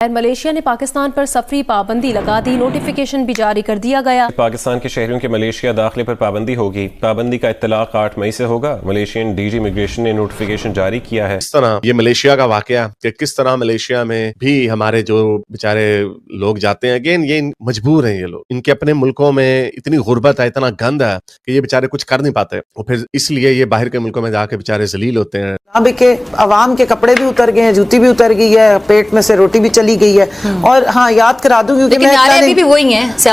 Malaysia ने पाकिस्तान पर सफरी पाबंदी लगा दी, नोटिफिकेशन भी जारी कर दिया गया। पाकिस्तान के शहरियों के मलेशिया दाखिले पर पाबंदी होगी। पाबंदी का इत्तलाक 8 मई से होगा। मलेशियन डीजी इमिग्रेशन ने नोटिफिकेशन जारी किया है। इस तरह ये मलेशिया का वाकया कि किस तरह मलेशिया में भी हमारे जो बेचारे लोग जाते हैं, अगेन ये मजबूर हैं, ये लोग इनके अपने मुल्कों में इतनी गुर्बत है, इतना गंद है कि ये बेचारे कुछ कर नहीं पाते और फिर इसलिए ये बाहर के मुल्कों में जाके बेचारे जलील होते हैं। अब के अवाम के कपड़े भी उतर गए हैं, जूती भी उतर गई है, पेट में से रोटी भी चली गई है। और हाँ, याद करा दूं क्योंकि मैं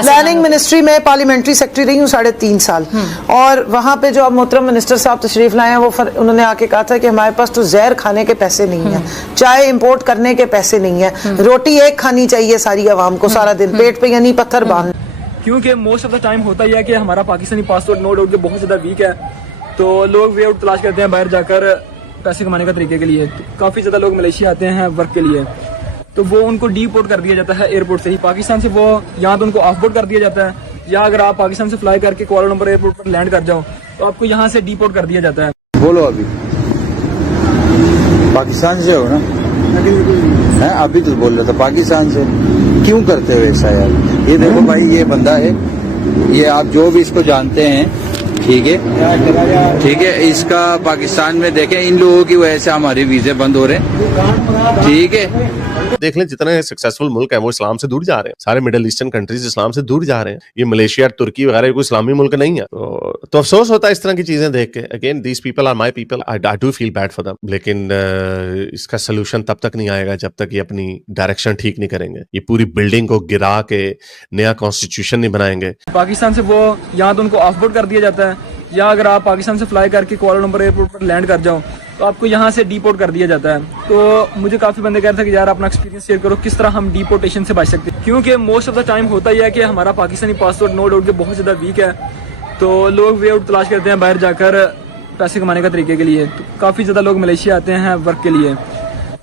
प्लानिंग मिनिस्ट्री में पार्लियामेंट्री सेक्रेटरी रही हूँ 3.5 साल, और वहाँ पे जो अब मोहतरम मिनिस्टर साहब तशरीफ लाए हैं वो उन्होंने आके कहा था कि हमारे पास तो जहर खाने के पैसे नहीं है, चाय इंपोर्ट करने के पैसे नहीं है, रोटी एक खानी चाहिए सारी अवाम को सारा दिन, पेट पे यानी पत्थर बांध। क्योंकि मोस्ट ऑफ द टाइम होता ही है कि हमारा पाकिस्तानी पासपोर्ट नो डाउट बहुत ज़्यादा वीक है, तो लोग वे आउट तलाश करते हैं बाहर जाकर पैसे कमाने का तरीके के लिए। तो काफ़ी ज़्यादा लोग मलेशिया आते हैं वर्क के लिए, तो वो उनको डीपोर्ट कर दिया जाता है एयरपोर्ट से ही। पाकिस्तान से वो यहाँ तो उनको ऑफबोर्ड कर दिया जाता है, या अगर आप पाकिस्तान से फ्लाई करके कुआलालंपुर एयरपोर्ट पर लैंड कर जाओ तो आपको यहाँ से डीपोर्ट कर दिया जाता है। बोलो अभी पाकिस्तान से हो ना? है अभी तो बोल रहा था पाकिस्तान से। क्यों करते हो ऐसा यार? ये देखो भाई, ये बंदा है, ये आप जो भी इसको जानते हैं, ठीक है ठीक है, इसका पाकिस्तान में देखें, इन लोगों की वजह से हमारे वीजे बंद हो रहे हैं, ठीक है। देख लें जितने सक्सेसफुल मुल्क हैं वो इस्लाम से दूर जा रहे हैं, सारे मिडिल ईस्टर्न कंट्रीज इस्लाम से दूर जा रहे हैं। ये मलेशिया, तुर्की वगैरह कोई इस्लामी मुल्क नहीं है, तो अफसोस होता है इस तरह की चीजें देख के। Again these people are my people, I do feel bad for them, लेकिन इसका सोल्यूशन तब तक नहीं आएगा जब तक ये अपनी डायरेक्शन ठीक नहीं करेंगे, ये पूरी बिल्डिंग को गिरा के नया कॉन्स्टिट्यूशन नहीं बनाएंगे। पाकिस्तान से वो यहाँ तो उनको ऑफबोर्ड कर दिया जाता है, या अगर आप पाकिस्तान से फ्लाई करके कुआलालंपुर एयरपोर्ट पर लैंड कर जाओ तो आपको यहाँ से डीपोर्ट कर दिया जाता है। तो मुझे काफ़ी बंदे कह रहे थे कि यार अपना एक्सपीरियंस शेयर करो, किस तरह हम डीपोर्टेशन से बच सकते हैं। क्योंकि मोस्ट ऑफ द टाइम होता ही है कि हमारा पाकिस्तानी पासपोर्ट नो डाउट बहुत ज़्यादा वीक है, तो लोग वे आउट तलाश करते हैं बाहर जाकर पैसे कमाने का तरीके के लिए। तो काफ़ी ज़्यादा लोग मलेशिया आते हैं वर्क के लिए,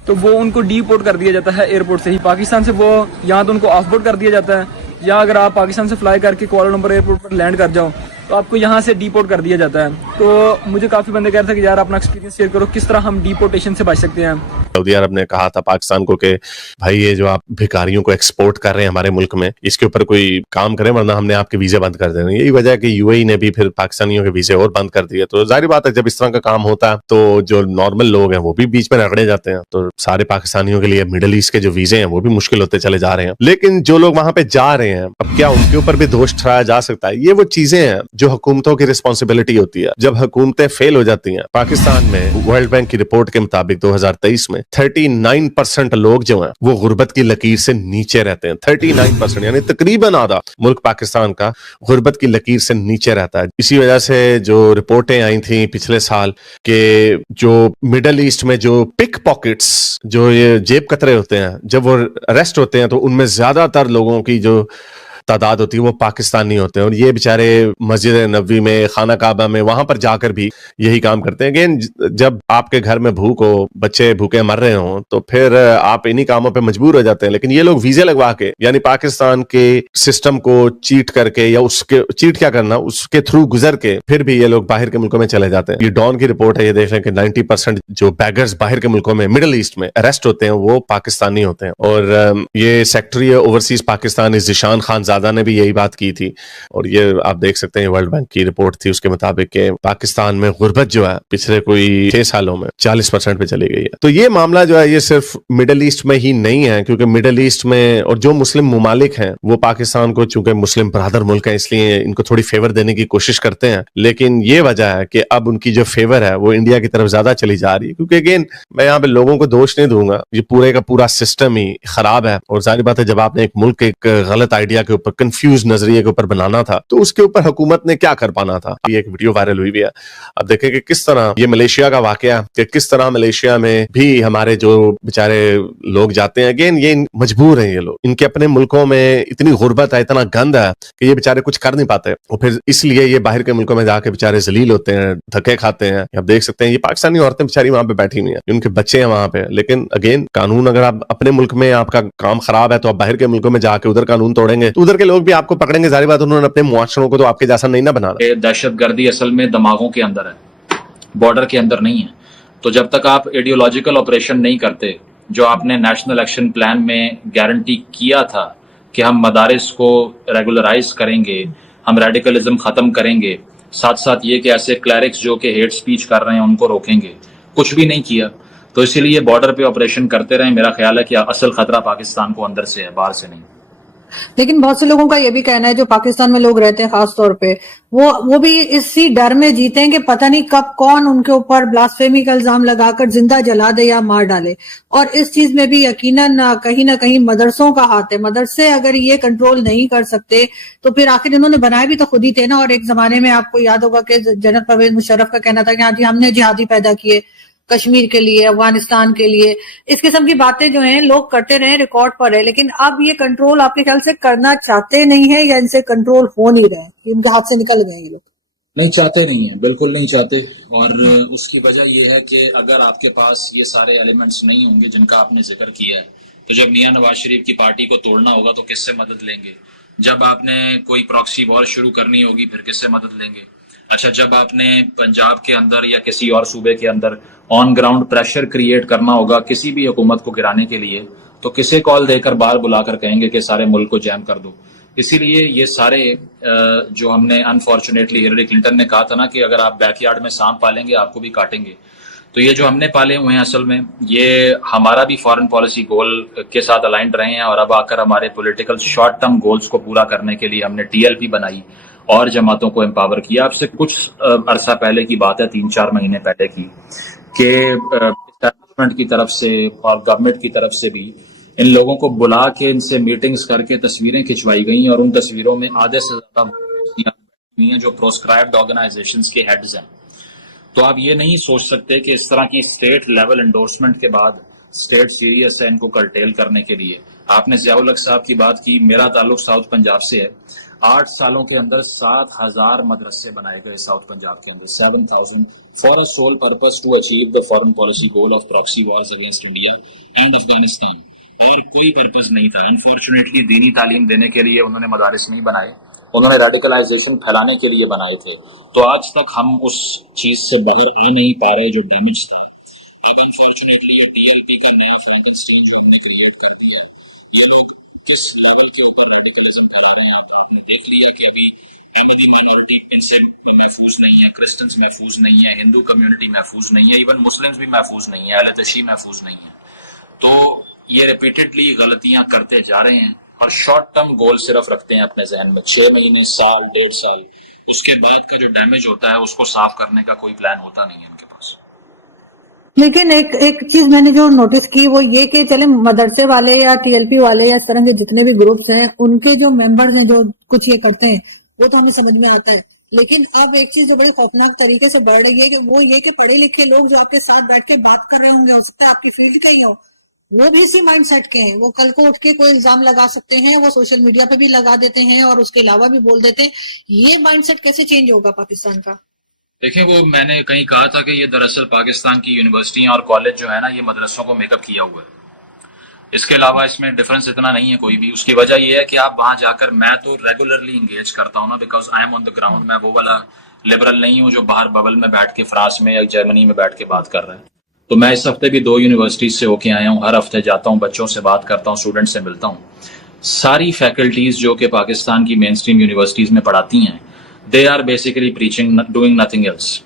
तो वो उनको डीपोर्ट कर दिया जाता है एयरपोर्ट से ही। पाकिस्तान से वो यहाँ तो उनको ऑफबोर्ड कर दिया जाता है, या अगर आप पाकिस्तान से फ्लाई करके कुआलालंपुर एयरपोर्ट पर लैंड कर जाओ तो आपको यहाँ से डीपोर्ट कर दिया जाता है। तो मुझे काफ़ी बंदे कह रहे थे कि यार अपना एक्सपीरियंस शेयर करो, किस तरह हम डीपोर्टेशन से बच सकते हैं। सऊदी अरब ने कहा था पाकिस्तान को कि भाई ये जो आप भिखारियों को एक्सपोर्ट कर रहे हैं हमारे मुल्क में, इसके ऊपर कोई काम करें वरना हमने आपके वीजे बंद कर देने। यही वजह है कि यूएई ने भी फिर पाकिस्तानियों के वीजे और बंद कर दिए। तो जाहिर बात है जब इस तरह का काम होता है तो जो नॉर्मल लोग हैं वो भी बीच में रगड़े जाते हैं, तो सारे पाकिस्तानियों के लिए मिडिल ईस्ट के जो वीजे हैं वो भी मुश्किल होते चले जा रहे हैं। लेकिन जो लोग वहां पे जा रहे हैं, अब क्या उनके ऊपर भी दोष ठहराया जा सकता है? ये वो चीजें हैं जो हुकूमतों की रिस्पॉन्सिबिलिटी होती है। जब हुकूमतें फेल हो जाती हैं, पाकिस्तान में वर्ल्ड बैंक की रिपोर्ट के मुताबिक 2023 में 39% लोग जो हैं वो गुर्बत की लकीर से नीचे रहते हैं। 39% यानी तकरीबन आधा मुल्क पाकिस्तान का गुर्बत की लकीर से नीचे रहता है। इसी वजह से जो रिपोर्टें आई थी पिछले साल के जो मिडल ईस्ट में जो पिक पॉकेट्स, जो ये जेब कतरे होते हैं, जब वो अरेस्ट होते हैं तो उनमें ज्यादातर लोगों की जो तादाद होती है वो पाकिस्तानी होते हैं, और ये बेचारे मस्जिद नबवी में, खाना काबा में, वहां पर जाकर भी यही काम करते हैं। अगेन जब आपके घर में भूख हो, बच्चे भूखे मर रहे हो, तो फिर आप इन्हीं कामों पे मजबूर हो जाते हैं। लेकिन ये लोग वीजे लगवा के, यानी पाकिस्तान के सिस्टम को चीट करके, या उसके चीट क्या करना, उसके थ्रू गुजर के फिर भी ये लोग बाहर के मुल्कों में चले जाते हैं। ये डॉन की रिपोर्ट है, ये देख लें कि 90% जो बैगर्स बाहर के मुल्कों में, मिडिल ईस्ट में अरेस्ट होते हैं वो पाकिस्तानी होते हैं। और ये सेक्रेटरी ओवरसीज पाकिस्तान ज़ीशान खानजादा ने भी यही बात की थी, और ये आप देख सकते हैं वर्ल्ड बैंक की रिपोर्ट थी उसके मुताबिक कि पाकिस्तान में गुर्बत जो है पिछले कोई 6 सालों में 40% पे चली गई है। तो ये मामला जो है ये सिर्फ मिडिल ईस्ट में ही नहीं है, क्योंकि मिडिल ईस्ट में और जो मुस्लिम मुमालिक हैं वो पाकिस्तान को, चूंकि मुस्लिम ब्रदर मुल्क है, इसलिए इनको थोड़ी फेवर देने की कोशिश करते हैं। लेकिन ये वजह है कि अब उनकी जो फेवर है वो इंडिया की तरफ ज्यादा चली जा रही है, क्योंकि अगेन मैं यहाँ पे लोगों को दोष नहीं दूंगा, ये पूरे का पूरा सिस्टम ही खराब है। और जाहिर बात है जब आपने एक मुल्क एक गलत आइडिया के ऊपर, कंफ्यूज नजरिए के ऊपर बनाना था, तो उसके ऊपर हुकूमत ने क्या कर पाना था। ये एक वीडियो वायरल हुई भी है, अब देखें कि किस तरह ये मलेशिया का वाकया, कि किस तरह मलेशिया में भी हमारे जो बेचारे लोग जाते हैं, अगेन ये मजबूर हैं, ये लोग इनके अपने मुल्कों में इतनी गुर्बत है, इतना गंद है कि ये बेचारे कुछ कर नहीं पाते, और फिर इसलिए ये बाहर के मुल्कों में जाके बेचारे जलील होते हैं, धक्के खाते हैं। आप देख सकते हैं ये पाकिस्तानी औरतें बेचारी वहां पे बैठी हुई हैं, उनके बच्चे हैं वहां पे। लेकिन अगेन कानून, अगर आप अपने मुल्क में आपका काम खराब है तो आप बाहर के मुल्कों में जाके उधर कानून तोड़ेंगे तो उधर के लोग भी आपको पकड़ेंगे। जाहिर बात उन्होंने अपने मुआशरों को तो आपके जैसा नहीं ना बनाना। दहशतगर्दी असल में दिमागों के अंदर है, बॉर्डर के अंदर नहीं है। तो जब तक आप आइडियोलॉजिकल ऑपरेशन नहीं करते, जो आपने नेशनल एक्शन प्लान में गारंटी किया था कि हम मदारिस को रेगुलराइज करेंगे, हम रेडिकलिज्म ख़त्म करेंगे, साथ साथ ये कि ऐसे क्लैरिक्स जो कि हेट स्पीच कर रहे हैं उनको रोकेंगे, कुछ भी नहीं किया। तो इसीलिए बॉर्डर पे ऑपरेशन करते रहें। मेरा ख्याल है कि असल खतरा पाकिस्तान को अंदर से है, बाहर से नहीं। लेकिन बहुत से लोगों का ये भी कहना है, जो पाकिस्तान में लोग रहते हैं खास तौर पे, वो भी इसी डर में जीते हैं कि पता नहीं कब कौन उनके ऊपर ब्लास्फेमी का इल्जाम लगाकर जिंदा जला दे या मार डाले। और इस चीज में भी यकीनन ना कहीं मदरसों का हाथ है। मदरसे अगर ये कंट्रोल नहीं कर सकते तो फिर आखिर इन्होंने बनाए भी तो खुद ही थे ना। और एक जमाने में आपको याद होगा कि जनरल परवेज मुशर्रफ का कहना था कि हाँ जी हमने जिहादी पैदा किए कश्मीर के लिए, अफगानिस्तान के लिए। इस किस्म की बातें जो हैं लोग करते रहे, रिकॉर्ड पर है। लेकिन अब ये कंट्रोल आपके ख्याल से करना चाहते नहीं है या इनसे कंट्रोल हो नहीं रहे, इनके हाथ से निकल गए ये लोग? नहीं चाहते नहीं है, बिल्कुल नहीं चाहते। और उसकी वजह यह है कि अगर आपके पास ये सारे एलिमेंट्स नहीं होंगे जिनका आपने जिक्र किया है, तो जब मियां नवाज शरीफ की पार्टी को तोड़ना होगा तो किससे मदद लेंगे? जब आपने कोई प्रॉक्सी वॉर शुरू करनी होगी फिर किससे मदद लेंगे? अच्छा, जब आपने पंजाब के अंदर या किसी और सूबे के अंदर ऑन ग्राउंड प्रेशर क्रिएट करना होगा किसी भी हुकूमत को गिराने के लिए, तो किसे कॉल देकर बाहर बुलाकर कहेंगे कि सारे मुल्क को जैम कर दो? इसीलिए ये सारे जो हमने अनफॉर्चुनेटली हिलरी क्लिंटन ने कहा था ना कि अगर आप बैकयार्ड में सांप पालेंगे आपको भी काटेंगे, तो ये जो हमने पाले हुए हैं असल में ये हमारा भी फॉरेन पॉलिसी गोल के साथ अलाइंड रहे हैं। और अब आकर हमारे पॉलिटिकल शॉर्ट टर्म गोल्स को पूरा करने के लिए हमने टीएलपी बनाई और जमातों को एम्पावर किया। आपसे कुछ अरसा पहले की बात है, 3-4 महीने पहले की, कि एस्टैब्लिशमेंट की तरफ से और गवर्नमेंट की तरफ से भी इन लोगों को बुला के इनसे मीटिंग्स करके तस्वीरें खिंचवाई गई और उन तस्वीरों में आधे से ज्यादा हुई हैं जो प्रोस्क्राइब्ड ऑर्गेनाइजेशंस के हेड्स हैं। तो आप ये नहीं सोच सकते कि इस तरह की स्टेट लेवल एंडोर्समेंट के बाद स्टेट सीरियस है इनको कर्टेल करने के लिए। आपने जियाउल हक साहब की बात की, मेरा ताल्लुक साउथ पंजाब से है। 8 सालों के अंदर 7,000 मदरसे बनाए गए साउथ पंजाब के अंदर, 7,000 for a sole purpose to achieve the foreign policy goal of proxy wars against India and Afghanistan. और कोई पर्पस नहीं था। अनफॉर्चुनेटली दीनी तालीम देने के लिए उन्होंने मदारिस नहीं बनाए, उन्होंने रेडिकलाइजेशन फैलाने के लिए बनाए थे। तो आज तक हम उस चीज से बाहर आ नहीं पा रहे जो डैमेज था। अब अनफॉर्चुनेटली ये टीएलपी का नया फ्रैंकेनस्टाइन जो हमने क्रिएट कर दिया है, ये लोग किस लेवल के ऊपर रेडिकलिज्म फैला रहे हैं। आपने देख लिया कि अभी अहमदी माइनॉरिटी इनसे महफूज नहीं है, क्रिश्चियंस महफूज नहीं है, हिंदू कम्युनिटी महफूज नहीं है, इवन मुस्लिम्स भी महफूज नहीं है, अहले तशी महफूज नहीं है। तो ये रिपीटेडली गलतियां करते जा रहे हैं और शॉर्ट टर्म गोल सिर्फ रखते हैं अपने जहन में, 6 महीने, साल, 1.5 साल। उसके बाद का जो डैमेज होता है उसको साफ करने का कोई प्लान होता नहीं है इनके पास। लेकिन एक चीज मैंने जो नोटिस की वो ये कि चले मदरसे वाले या टीएलपी वाले या इस तरह के जितने भी ग्रुप्स हैं उनके जो मेंबर्स हैं जो कुछ ये करते हैं वो तो हमें समझ में आता है। लेकिन अब एक चीज जो बड़ी खौफनाक तरीके से बढ़ रही है कि वो ये कि पढ़े लिखे लोग जो आपके साथ बैठ के बात कर रहे होंगे, हो सकता है आपकी फील्ड के ही हो, वो भी इसी माइंड सेट के हैं। वो कल को उठ के कोई इल्जाम लगा सकते हैं, वो सोशल मीडिया पे भी लगा देते हैं और उसके अलावा भी बोल देते हैं। ये माइंड सेट कैसे चेंज होगा पाकिस्तान का? देखिए, वो मैंने कहीं कहा था कि ये दरअसल पाकिस्तान की यूनिवर्सिटियां और कॉलेज जो है ना, ये मदरसों को मेकअप किया हुआ है। इसके अलावा इसमें डिफरेंस इतना नहीं है कोई भी। उसकी वजह ये है कि आप वहां जाकर, मैं तो रेगुलरली इंगेज करता हूँ ना, because I am on the ground. मैं वो वाला लिबरल नहीं हूँ जो बाहर बबल में बैठ के फ्रांस में या जर्मनी में बैठ के बात कर रहा है। तो मैं इस हफ्ते भी 2 यूनिवर्सिटीज से होके आया हूँ। हर हफ्ते जाता हूँ, बच्चों से बात करता हूँ, स्टूडेंट से मिलता हूँ। सारी फैकल्टीज जो कि पाकिस्तान की मेन स्ट्रीम यूनिवर्सिटीज में पढ़ाती हैं, they are basically preaching, doing nothing else.